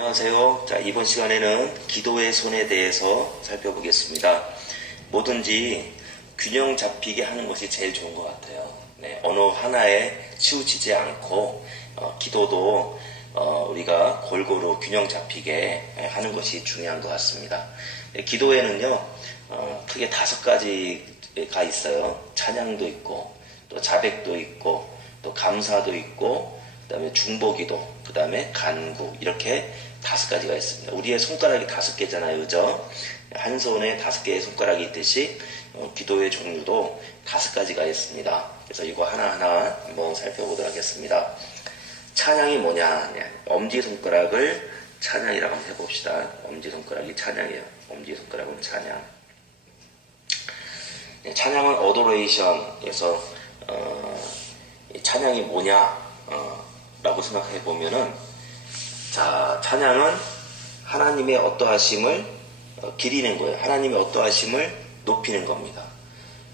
안녕하세요. 자, 이번 시간에는 기도의 손에 대해서 살펴보겠습니다. 뭐든지 균형 잡히게 하는 것이 제일 좋은 것 같아요. 네, 어느 하나에 치우치지 않고 기도도 우리가 골고루 균형 잡히게 하는 것이 중요한 것 같습니다. 네, 기도에는요 크게 5가지가 있어요. 찬양도 있고 또 자백도 있고 또 감사도 있고 그 다음에 중보기도, 그 다음에 간구, 이렇게 5가지가 있습니다. 우리의 손가락이 5개잖아요, 그죠? 한 손에 5개의 손가락이 있듯이 기도의 종류도 5가지가 있습니다. 그래서 이거 하나하나 한번 살펴보도록 하겠습니다. 찬양이 뭐냐? 엄지손가락을 찬양이라고 한번 해봅시다. 엄지손가락이 찬양이에요. 엄지손가락은 찬양. 찬양은 어도레이션에서 찬양이 뭐냐? 라고 생각해 보면은, 자, 찬양은 하나님의 어떠하심을 기리는 거예요. 하나님의 어떠하심을 높이는 겁니다.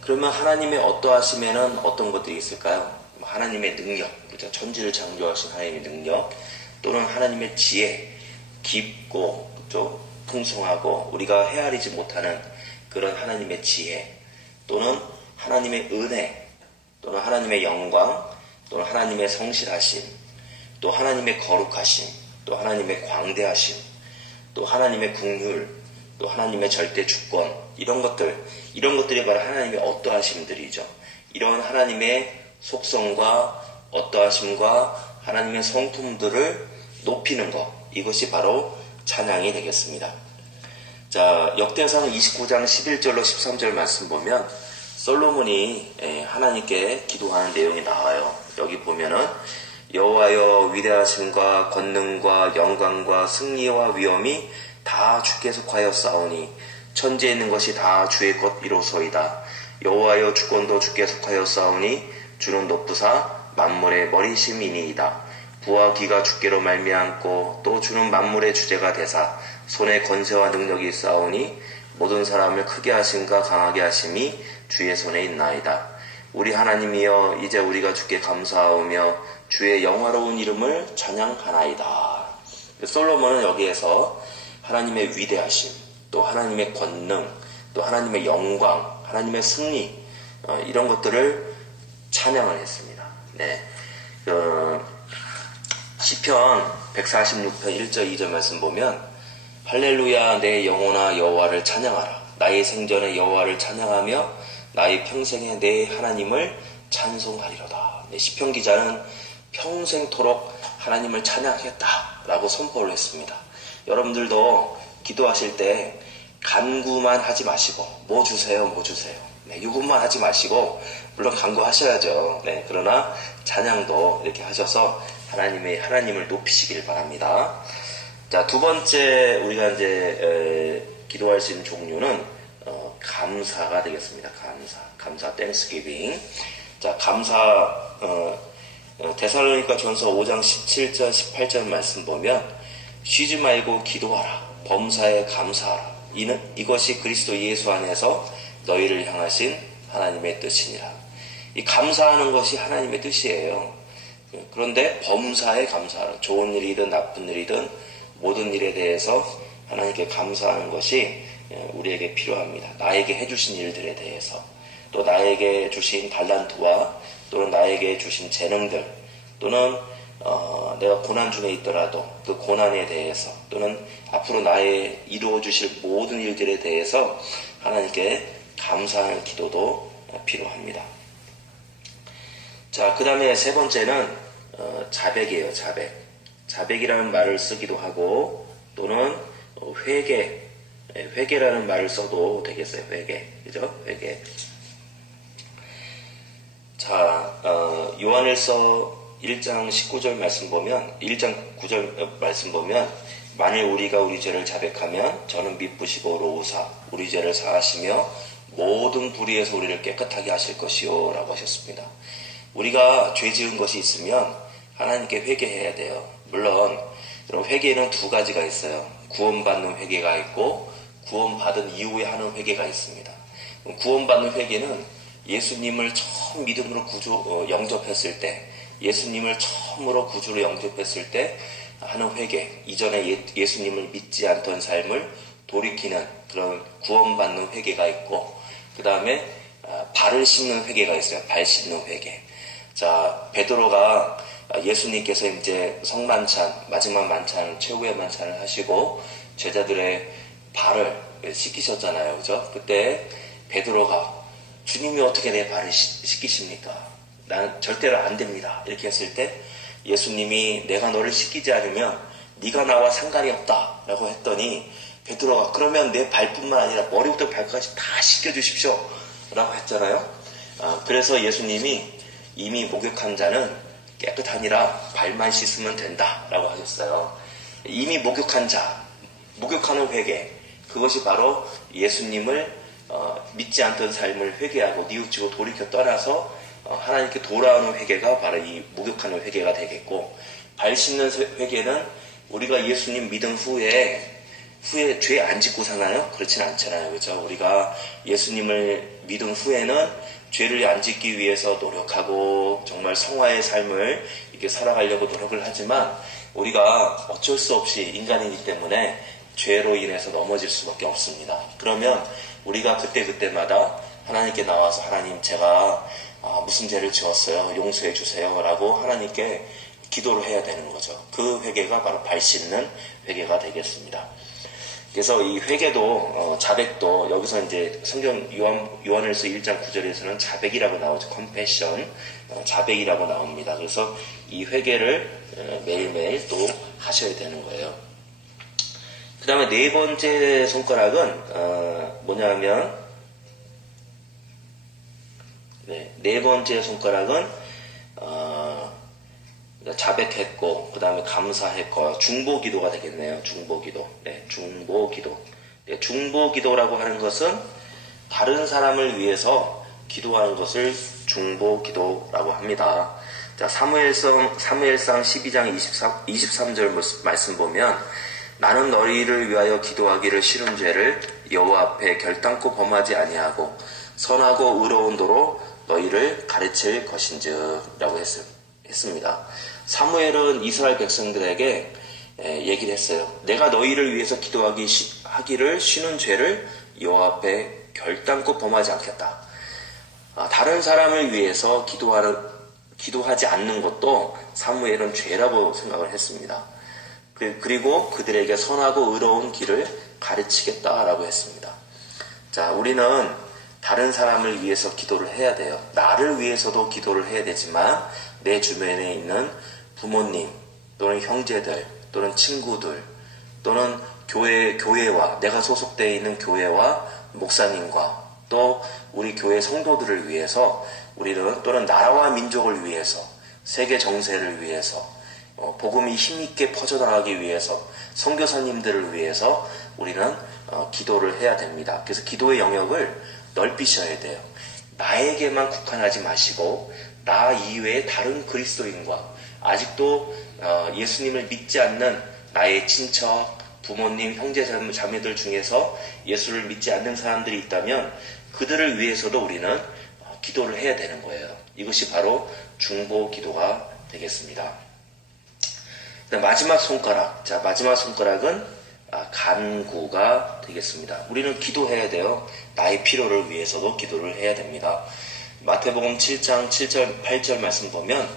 그러면 하나님의 어떠하심에는 어떤 것들이 있을까요? 하나님의 능력, 그죠? 천지를 창조하신 하나님의 능력, 또는 하나님의 지혜, 깊고, 그죠? 풍성하고 우리가 헤아리지 못하는 그런 하나님의 지혜, 또는 하나님의 은혜, 또는 하나님의 영광, 또는 하나님의 성실하심, 또 하나님의 거룩하심, 또 하나님의 광대하심, 또 하나님의 긍휼, 또 하나님의 절대 주권, 이런 것들이 바로 하나님의 어떠하심들이죠. 이런 하나님의 속성과 어떠하심과 하나님의 성품들을 높이는 것, 이것이 바로 찬양이 되겠습니다. 자, 역대상 29장 11절로 13절 말씀 보면 솔로몬이 하나님께 기도하는 내용이 나와요. 여기 보면은 여호와여, 위대하심과 권능과 영광과 승리와 위엄이 다 주께 속하였사오니 천지에 있는 것이 다 주의 것이로소이다. 여호와여, 주권도 주께 속하였사오니 주는 높으사 만물의 머리심이니이다. 부와 기가 주께로 말미암고 또 주는 만물의 주제가 되사 손에 권세와 능력이 있사오니 모든 사람을 크게 하심과 강하게 하심이 주의 손에 있나이다. 우리 하나님이여, 이제 우리가 주께 감사하오며 주의 영화로운 이름을 찬양하나이다. 솔로몬은 여기에서 하나님의 위대하심, 또 하나님의 권능, 또 하나님의 영광, 하나님의 승리, 이런 것들을 찬양을 했습니다. 네. 시편 146편 1절 2절 말씀 보면 할렐루야, 내 영혼아 여호와를 찬양하라. 나의 생전에 여호와를 찬양하며 나의 평생에 내 하나님을 찬송하리로다. 네, 시편 기자는 평생토록 하나님을 찬양하겠다라고 선포를 했습니다. 여러분들도 기도하실 때 간구만 하지 마시고 뭐 주세요, 뭐 주세요. 네, 요것만 하지 마시고 물론 간구하셔야죠. 네, 그러나 찬양도 이렇게 하셔서 하나님을 높이시길 바랍니다. 자, 두 번째 우리가 이제 기도할 수 있는 종류는 감사가 되겠습니다. 감사, Thanksgiving. 자, 감사, 데살로니가 전서 5장 17절 18절 말씀 보면 쉬지 말고 기도하라. 범사에 감사하라. 이것이 그리스도 예수 안에서 너희를 향하신 하나님의 뜻이니라. 이 감사하는 것이 하나님의 뜻이에요. 그런데 범사에 감사하라. 좋은 일이든 나쁜 일이든 모든 일에 대해서 하나님께 감사하는 것이 우리에게 필요합니다. 나에게 해주신 일들에 대해서, 또 나에게 주신 달란트와 또는 나에게 주신 재능들, 또는 내가 고난 중에 있더라도 그 고난에 대해서, 또는 앞으로 나의 이루어 주실 모든 일들에 대해서 하나님께 감사하는 기도도 필요합니다. 자, 그 다음에 세 번째는 자백이에요. 자백이라는 말을 쓰기도 하고, 또는 회개라는 말을 써도 되겠어요. 회개. 그죠? 회개. 자, 요한일서 1장 19절 말씀 보면, 1장 9절 말씀 보면, 만일 우리가 우리 죄를 자백하면 저는 미쁘시고 의로우사 우리 죄를 사하시며 모든 불의에서 우리를 깨끗하게 하실 것이요 라고 하셨습니다. 우리가 죄 지은 것이 있으면 하나님께 회개해야 돼요. 물론 회개는 2가지가 있어요. 구원받는 회개가 있고 구원받은 이후에 하는 회개가 있습니다. 구원받는 회개는 예수님을 처음 믿음으로 영접했을 때, 예수님을 처음으로 구주로 영접했을 때 하는 회개, 이전에 예수님을 믿지 않던 삶을 돌이키는 그런 구원받는 회개가 있고, 그 다음에 발을 씻는 회개가 있어요. 발 씻는 회개. 자, 베드로가 예수님께서 이제 성만찬, 마지막 만찬, 최후의 만찬을 하시고 제자들의 발을 씻기셨잖아요. 그죠? 그때 베드로가 주님이 어떻게 내 발을 씻기십니까? 나는 절대로 안 됩니다. 이렇게 했을 때 예수님이 내가 너를 씻기지 않으면 네가 나와 상관이 없다 라고 했더니 베드로가 그러면 내 발뿐만 아니라 머리부터 발까지 다 씻겨주십시오 라고 했잖아요. 그래서 예수님이 이미 목욕한 자는 깨끗하니라 발만 씻으면 된다 라고 하셨어요. 이미 목욕한 자, 목욕하는 회개, 그것이 바로 예수님을 믿지 않던 삶을 회개하고 뉘우치고 돌이켜 떠나서 하나님께 돌아오는 회개가 바로 이 목욕하는 회개가 되겠고, 발 씻는 회개는 우리가 예수님 믿은 후에 죄 안 짓고 사나요? 그렇진 않잖아요. 그죠? 우리가 예수님을 믿은 후에는 죄를 안 짓기 위해서 노력하고 정말 성화의 삶을 이렇게 살아가려고 노력을 하지만 우리가 어쩔 수 없이 인간이기 때문에 죄로 인해서 넘어질 수밖에 없습니다. 그러면 우리가 그때마다 하나님께 나와서 하나님 제가 무슨 죄를 지었어요? 용서해 주세요 라고 하나님께 기도를 해야 되는 거죠. 그 회개가 바로 발 씻는 회개가 되겠습니다. 그래서 이 회개도 자백도 여기서 이제 성경 요한일서 1장 9절에서는 자백이라고 나오죠. 컴패션, 자백이라고 나옵니다. 그래서 이 회개를 매일매일 또 하셔야 되는 거예요. 그 다음에 네 번째 손가락은 뭐냐면 네 번째 손가락은 자백했고 그 다음에 감사했고 중보기도가 되겠네요. 중보기도. 중보기도. 중보기도라고 하는 것은 다른 사람을 위해서 기도하는 것을 중보기도라고 합니다. 자, 사무엘상 12장 23절 말씀 보면 나는 너희를 위하여 기도하기를 싫은 죄를 여호와 앞에 결단코 범하지 아니하고 선하고 의로운 도로 너희를 가르칠 것인즉 라고 했습니다. 사무엘은 이스라엘 백성들에게 얘기를 했어요. 내가 너희를 위해서 기도하기를 쉬는 죄를 여호와 앞에 결단코 범하지 않겠다. 다른 사람을 위해서 기도하지 않는 것도 사무엘은 죄라고 생각을 했습니다. 그리고 그들에게 선하고 의로운 길을 가르치겠다라고 했습니다. 자, 우리는 다른 사람을 위해서 기도를 해야 돼요. 나를 위해서도 기도를 해야 되지만 내 주변에 있는 부모님 또는 형제들 또는 친구들 또는 교회와 내가 소속되어 있는 교회와 목사님과 또 우리 교회 성도들을 위해서 우리는 또는 나라와 민족을 위해서 세계 정세를 위해서 복음이 힘있게 퍼져나가기 위해서 선교사님들을 위해서 우리는 기도를 해야 됩니다. 그래서 기도의 영역을 넓히셔야 돼요. 나에게만 국한하지 마시고 나 이외의 다른 그리스도인과 아직도 예수님을 믿지 않는 나의 친척, 부모님, 형제, 자매들 중에서 예수를 믿지 않는 사람들이 있다면 그들을 위해서도 우리는 기도를 해야 되는 거예요. 이것이 바로 중보 기도가 되겠습니다. 마지막 손가락. 자, 마지막 손가락은 간구가 되겠습니다. 우리는 기도해야 돼요. 나의 필요를 위해서도 기도를 해야 됩니다. 마태복음 7장 7절 8절 말씀 보면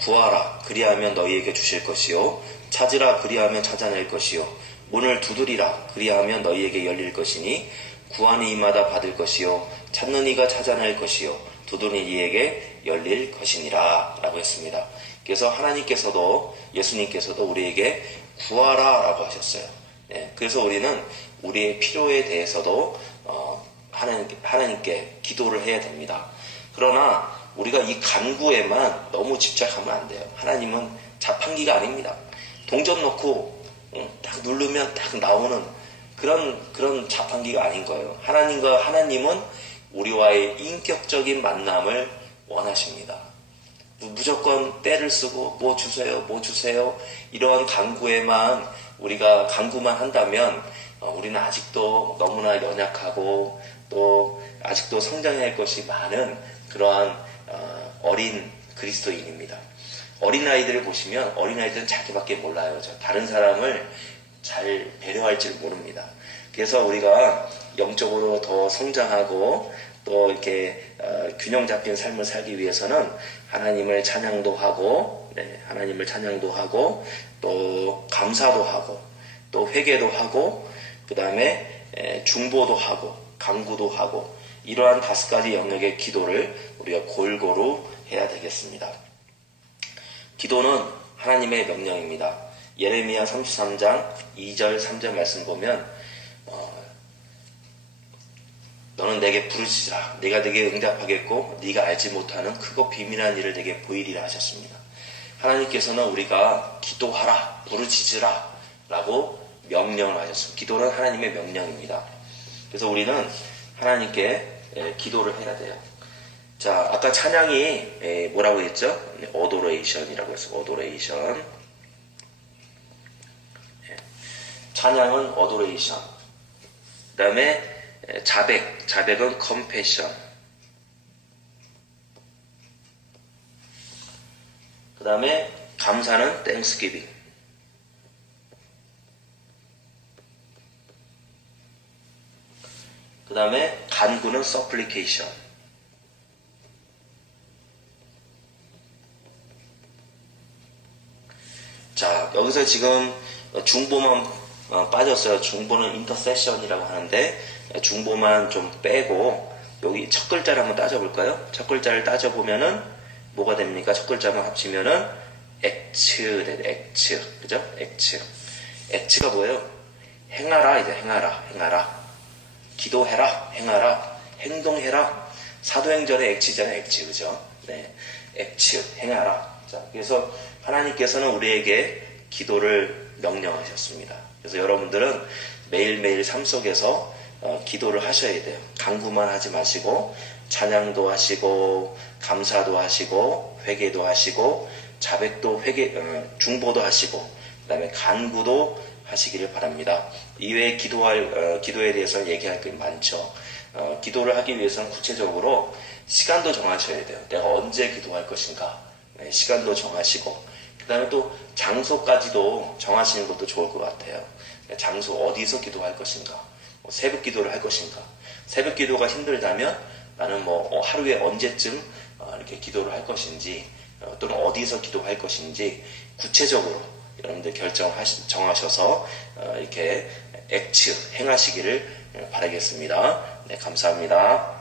구하라 그리하면 너희에게 주실 것이요 찾으라 그리하면 찾아낼 것이요 문을 두드리라 그리하면 너희에게 열릴 것이니 구하는 이마다 받을 것이요 찾는 이가 찾아낼 것이요 두드리는 이에게 열릴 것이니라 라고 했습니다. 그래서 하나님께서도 예수님께서도 우리에게 구하라 라고 하셨어요. 그래서 우리는 우리의 필요에 대해서도 하나님께 기도를 해야 됩니다. 그러나 우리가 이 간구에만 너무 집착하면 안 돼요. 하나님은 자판기가 아닙니다. 동전 넣고 딱 누르면 딱 나오는 그런 자판기가 아닌 거예요. 하나님은 우리와의 인격적인 만남을 원하십니다. 무조건 때를 쓰고 뭐 주세요 이러한 간구에만 우리가 간구만 한다면 우리는 아직도 너무나 연약하고 또 아직도 성장해야 할 것이 많은 그러한 어린 그리스도인입니다. 어린아이들을 보시면 어린아이들은 자기밖에 몰라요. 다른 사람을 잘 배려할 줄 모릅니다. 그래서 우리가 영적으로 더 성장하고 또 이렇게 균형 잡힌 삶을 살기 위해서는 하나님을 찬양도 하고, 하나님을 찬양도 하고, 또 감사도 하고, 또 회개도 하고, 그 다음에 중보도 하고, 강구도 하고, 이러한 5가지 영역의 기도를 우리가 골고루 해야 되겠습니다. 기도는 하나님의 명령입니다. 예레미야 33장 2절 3절 말씀 보면 너는 내게 부르짖으라. 내가 내게 응답하겠고 네가 알지 못하는 크고 비밀한 일을 내게 보이리라 하셨습니다. 하나님께서는 우리가 기도하라, 부르짖으라 라고 명령을 하셨습니다. 기도는 하나님의 명령입니다. 그래서 우리는 하나님께 기도를 해야 돼요. 자, 아까 찬양이 뭐라고 했죠? 어도레이션이라고 했어요. 어도레이션. 찬양은 어도레이션. 그 다음에 자백은 컴패션. 그 다음에 감사는 땡스기빙. 그 다음에 간구는 서플리케이션. 자, 여기서 지금 중보만 빠졌어요. 중보는 인터세션이라고 하는데 중보만 좀 빼고 여기 첫 글자를 한번 따져볼까요? 첫 글자를 따져보면은 뭐가 됩니까? 첫 글자만 합치면은 액츠, 액츠, 그죠? 액츠. 액츠가 뭐예요? 행하라, 이제 행하라. 기도해라, 행하라, 행동해라. 사도행전의 액치잖아요, 액치, 그죠? 네, 액츠, 행하라. 자, 그래서 하나님께서는 우리에게 기도를 명령하셨습니다. 그래서 여러분들은 매일매일 삶 속에서 기도를 하셔야 돼요. 간구만 하지 마시고 찬양도 하시고 감사도 하시고 회개도 하시고 자백도 중보도 하시고 그 다음에 간구도 하시기를 바랍니다. 이외에 기도에 대해서 얘기할 게 많죠. 기도를 하기 위해서는 구체적으로 시간도 정하셔야 돼요. 내가 언제 기도할 것인가. 시간도 정하시고 그 다음에 또 장소까지도 정하시는 것도 좋을 것 같아요. 장소 어디서 기도할 것인가. 새벽 기도를 할 것인가. 새벽 기도가 힘들다면 나는 하루에 언제쯤 이렇게 기도를 할 것인지 또는 어디서 기도할 것인지 구체적으로 여러분들 정하셔서 이렇게 행하시기를 바라겠습니다. 네, 감사합니다.